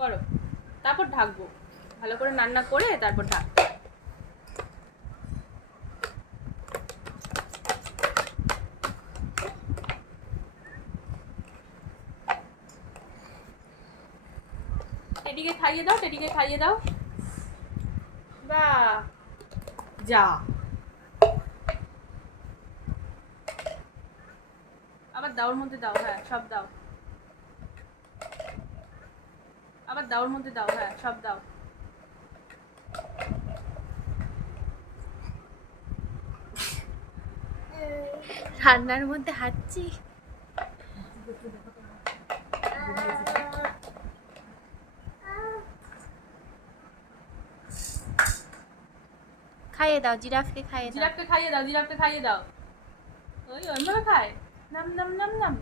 করো, তারপর ঢাকবো, ভালো করে রান্না করে তারপর ঢাকবো। টেডিকে খাইয়ে দাও, টেডিকে খাইয়ে দাও। বাহ, যা আবার দাওর মধ্যে দাও, হ্যাঁ সব দাও, আবার দাওর মধ্যে দাও, হ্যাঁ সব দাও। ঠান্ডার মধ্যে হাঁটছি। খাইয়ে দাও জিরাফকে, খাইয়ে দাও। জিরাফকে খাইয়ে দাও, জিরাফকে খাইয়ে দাও। ওই ওইভাবে খায়, নাম নাম নাম নাম।